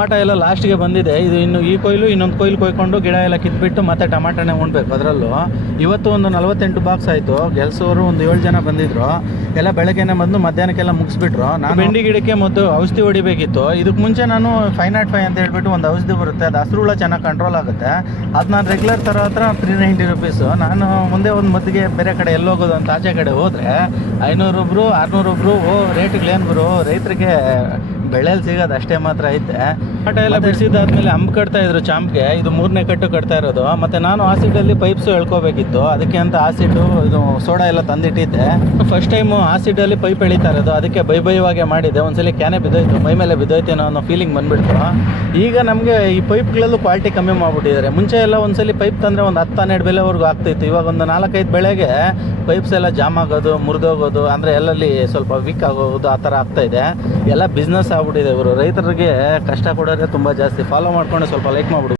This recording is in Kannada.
ಟೊಮಾಟೊ ಎಲ್ಲ ಲಾಸ್ಟ್ಗೆ ಬಂದಿದೆ. ಇದು ಇನ್ನು ಈ ಕೊಯ್ಲು ಇನ್ನೊಂದು ಕೊಯ್ಲು ಕೊಯ್ಕೊಂಡು ಗಿಡ ಎಲ್ಲ ಕಿತ್ಬಿಟ್ಟು ಮತ್ತೆ ಟೊಮಾಟೊನೇ ಉಣ್ಬೇಕು. ಅದರಲ್ಲೂ ಇವತ್ತು ಒಂದು 48 ಬಾಕ್ಸ್ ಆಯಿತು. ಗೆಲ್ಸೋರು ಒಂದು 7 ಜನ ಬಂದಿದ್ರು. ಎಲ್ಲ ಬೆಳಗ್ಗೆನೇ ಬಂದು ಮಧ್ಯಾಹ್ನಕ್ಕೆಲ್ಲ ಮುಗಿಸ್ಬಿಟ್ರು. ನಾನು ಬೆಂಡಿ ಗಿಡಕ್ಕೆ ಮೊದಲು ಔಷಧಿ ಹೊಡಿಬೇಕಿತ್ತು. ಇದಕ್ಕೆ ಮುಂಚೆ ನಾನು 505 ಅಂತ ಹೇಳ್ಬಿಟ್ಟು ಒಂದು ಔಷಧಿ ಬರುತ್ತೆ, ಅದು ಹಸಿರು ಹುಳ ಚೆನ್ನಾಗಿ ಕಂಟ್ರೋಲ್ ಆಗುತ್ತೆ. ಅದು ನಾನು ರೆಗ್ಯುಲರ್ ಥರ ಹತ್ರ 390 ರುಪೀಸು. ನಾನು ಮುಂದೆ ಒಂದು ಮದ್ದಿಗೆ ಬೇರೆ ಕಡೆ ಎಲ್ಲಿ ಹೋಗೋದು ಅಂತ ಆಚೆ ಕಡೆ ಹೋದರೆ 500 ಒಬ್ರು 600 ಒಬ್ರು. ರೇಟ್ಗಳೇನು ಬರು ರೈತರಿಗೆ ಬೆಳೆಯಲ್ಲಿ ಸಿಗೋದು ಅಷ್ಟೇ ಮಾತ್ರ ಐತೆ. ಟೊಮಾಟೊ ಎಲ್ಲ ಬಿಡಿಸಿದಾದ್ಮೇಲೆ ಹಂಬ್ ಕಟ್ತಾ ಇದ್ರು ಚಾಂಪ್ಗೆ. ಇದು 3ನೇ ಕಟ್ಟು ಕಟ್ತಾ ಇರೋದು. ಮತ್ತು ನಾನು ಆಸಿಡಲ್ಲಿ ಪೈಪ್ಸು ಎಳ್ಕೋಬೇಕಿತ್ತು. ಅದಕ್ಕೆ ಅಂತ ಆಸಿಡು ಇದು ಸೋಡಾ ಎಲ್ಲ ತಂದಿಟ್ಟಿದ್ದೆ. ಫಸ್ಟ್ ಟೈಮು ಆಸಿಡಲ್ಲಿ ಪೈಪ್ ಎಳಿತಾ ಇರೋದು. ಅದಕ್ಕೆ ಬೈವಾಗೆ ಮಾಡಿದ್ದೆ. ಒಂದ್ಸಲಿ ಕ್ಯಾನೆ ಬಿದ್ದೋಯ್ತು, ಮೈ ಮೇಲೆ ಬಿದ್ದೋಯ್ತೇನೋ ಅನ್ನೋ ಫೀಲಿಂಗ್ ಬಂದುಬಿಡ್ತು. ಈಗ ನಮಗೆ ಈ ಪೈಪ್ಗಳಲ್ಲೂ ಕ್ವಾಲಿಟಿ ಕಮ್ಮಿ ಮಾಡಿಬಿಟ್ಟಿದ್ದಾರೆ. ಮುಂಚೆ ಎಲ್ಲ ಒಂದ್ಸಲಿ ಪೈಪ್ ತಂದರೆ ಒಂದು 10-12 ಬೆಲೆವರೆಗೂ ಆಗ್ತಿತ್ತು. ಇವಾಗ ಒಂದು 4-5 ಬೆಳೆಗೆ ಪೈಪ್ಸ್ ಎಲ್ಲ ಜಾಮ್ ಆಗೋದು, ಮುರಿದೋಗೋದು, ಅಂದರೆ ಎಲ್ಲಲ್ಲಿ ಸ್ವಲ್ಪ ವೀಕ್ ಆಗೋದು, ಆ ಥರ ಆಗ್ತಾಯಿದೆ. ಎಲ್ಲ ಬಿಸ್ನೆಸ್ ಆಗ್ಬಿಟ್ಟಿದೆ. ಇವರು ರೈತರಿಗೆ ಕಷ್ಟ ಕೊಡೋದೇ ತುಂಬ ಜಾಸ್ತಿ. ಫಾಲೋ ಮಾಡ್ಕೊಂಡು ಸ್ವಲ್ಪ ಲೈಕ್ ಮಾಡಿಬಿಡು.